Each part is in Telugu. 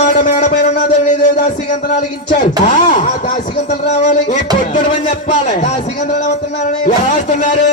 మాట మేడపైన ఉన్న దాసిగంతలు అలిగించారు. ఆ దాసిగంతలు రావాలి. ఈ పొద్దున అని చెప్పాలి. దాసిగంతలు వస్తున్నారని వస్తున్నారు.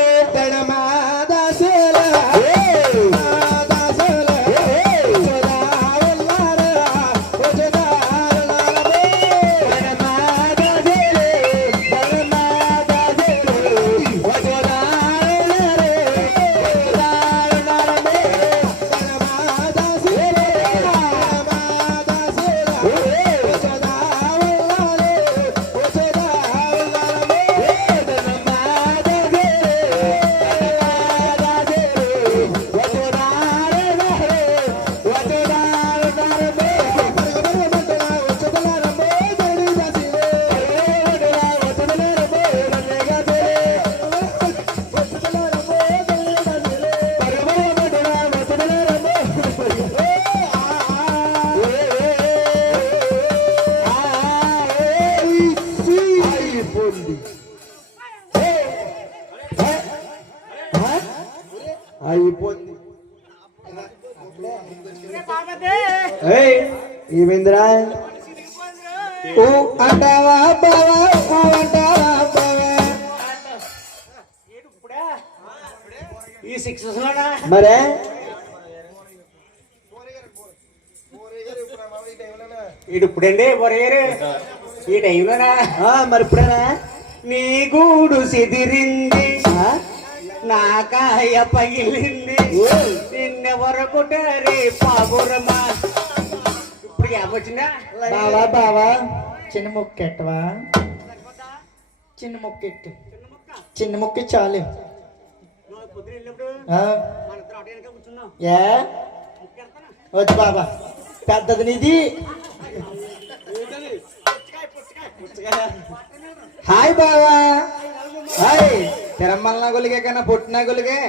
ఏమైందిరా? ఓ అంటావా బావా, ఓ అంటావా బావా. ఈ సిక్సెస్ మరే ఇప్పుడండి బొరగారు ఈ టైంలోనా? మరి ఇప్పుడేనా? నీ గూడు సిదిరింది, నా కాయ పగిలింది, నిన్నెవరకుటారే పావురమా. ఇప్పుడు ఏమొచ్చిందా? బావా బావా చిన్న మొక్కెట్టవా? చిన్న మొక్కెట్టు, చిన్న మొక్కి చాలు. ఏ వద్దు బాబా, పెద్దది నీది. హాయ్ బావా. హాయ్ తిరమ్మల గొలిగే కన్నా పుట్టిన గొలిగే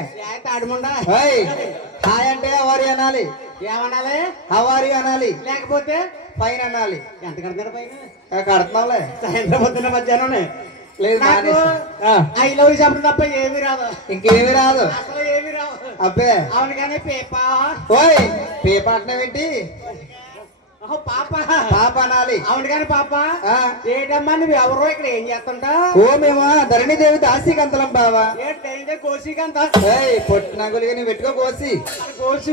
తాడుముండా. హాయ్ హాయ్ అంటే హవారి అనాలి. ఏమనాలి? హవారి అనాలి, లేకపోతే పైన అనాలి. ఎంత కడతారు పైన? కడుతున్నాంలే. సాయంత్రం పొద్దున్న మధ్యాహ్నం లేదు. ఐ లవ్ చెప్పడం తప్ప ఏమి రాదు, ఇంకేమి రాదు, అసలు ఏమి రాదు. అబ్బే అవును కానీ పేపా. ఓయ్ పేప అంటున్నావు ఏంటి? పాప పాప అనాలి. అవును కానీ పాప ఏంటమ్మా నువ్వు ఎవరో ఇక్కడ ఏం చేస్తుంటా? ఓ మేము ధరణిదేవి దాసికంతలం బావా. ఏంటంటే కోసికంత పొట్టిన గులిగా నువ్వు పెట్టుకో కోసి. కోసి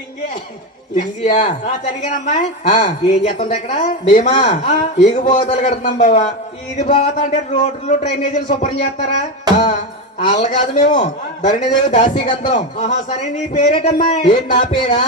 లింగే లింగియా సరిగానమ్మా. ఏం చేస్తుంది ఇక్కడ? మేమా ఈగ పోగతాలు కడుతున్నాం బావా. ఈది పోగత అంటే రోడ్లు డ్రైనేజీలు శుభ్రం చేస్తారా? వాళ్ళ కాదు, మేము ధరణిదేవి దాసికంతలం. సరే నీ పేరేటమ్మా? ఏంటి నా పేరా?